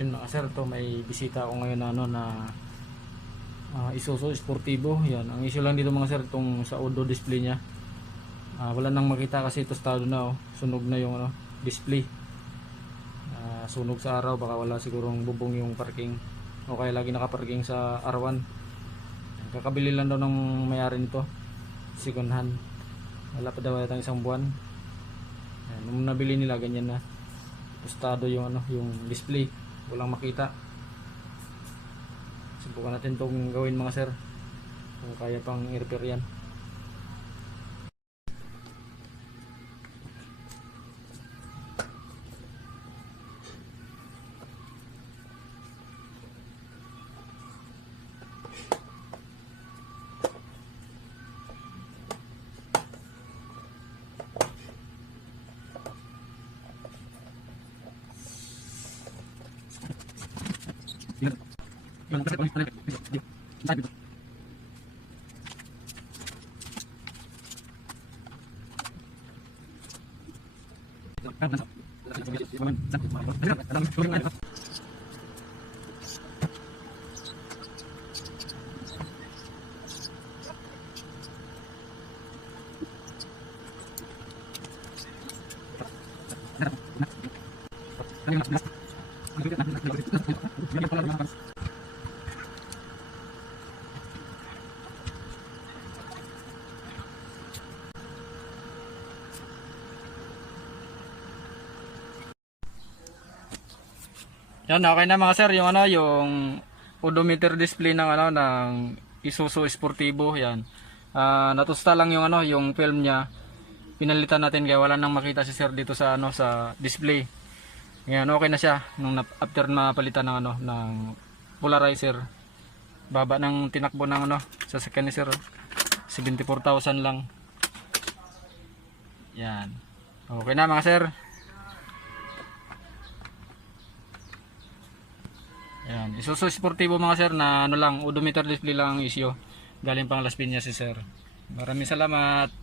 Yun mga sir, to may bisita ako ngayon na ano na Isuzu Sportivo. Yan, ang issue lang dito mga sir, itong sa auto display niya. Wala nang makita kasi tostado na, oh. Sunog na yung ano, display. Sunog sa araw, baka wala sigurong bubong yung parking. O kaya lagi nakaparking sa R1. Kakabili lang daw ng may-ari nito, second hand. Wala pa daw yata isang buwan. Yan, nung nabili nila ganyan na. Tostado yung ano, yung display. Walang makita. Subukan natin itong gawin mga sir, kung kaya pang i-repair yan. Yan, okay na mga sir, yung ano, yung odometer display ng ano ng Isuzu Sportivo, yan. Natusta lang yung ano, yung film niya. Pinalitan natin kaya wala nang makita si sir dito sa ano sa display. Ngayon okay na siya nung after mapalitan ng ano ng polarizer. Baba ng tinakbo ng ano sa sakyan ni sir. 74,000 lang. Yan. Okay na mga sir. Yan, Isuzu Sportivo mga sir na ano lang, odometer display lang ang issue. Galing pang Las Piñas si sir. Maraming salamat.